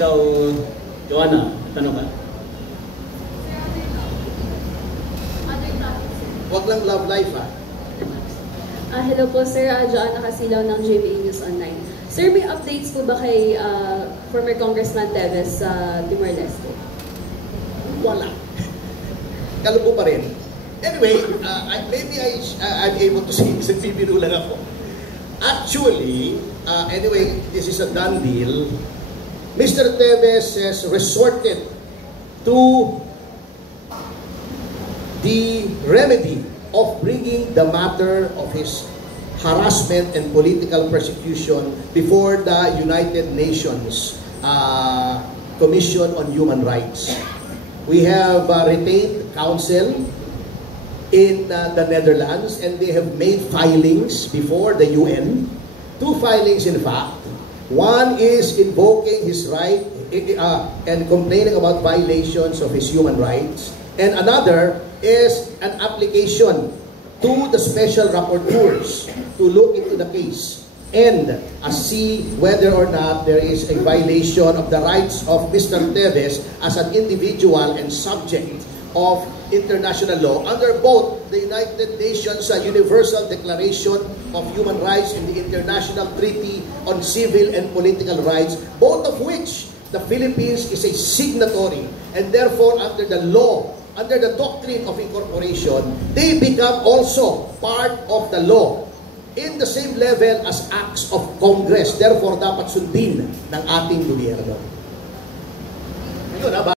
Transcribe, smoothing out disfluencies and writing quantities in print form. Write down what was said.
Ikaw, Joanna, tanong ka? Huwag lang love life, ha? Hello po, Sir. Joanna Casilaw ng JBA News Online. Sir, may updates po ba kay former Congressman Teves sa Timor-Leste? Wala. Kalbo pa rin. Anyway, maybe I'm able to say, kasi bibiro lang ako. Actually, anyway, this is a done deal. Mr. Teves has resorted to the remedy of bringing the matter of his harassment and political persecution before the United Nations Commission on Human Rights. We have retained counsel in the Netherlands, and they have made filings before the UN. 2 filings, in fact. One is invoking his right and complaining about violations of his human rights, and another is an application to the special rapporteurs to look into the case and see whether or not there is a violation of the rights of Mr. Teves as an individual and subject of international law under both the United Nations Universal Declaration of Human Rights and the International Treaty on Civil and Political Rights, both of which the Philippines is a signatory, and therefore under the law, under the doctrine of incorporation, they become also part of the law in the same level as acts of Congress. Therefore, dapat sundin ng ating gobyerno. Yun,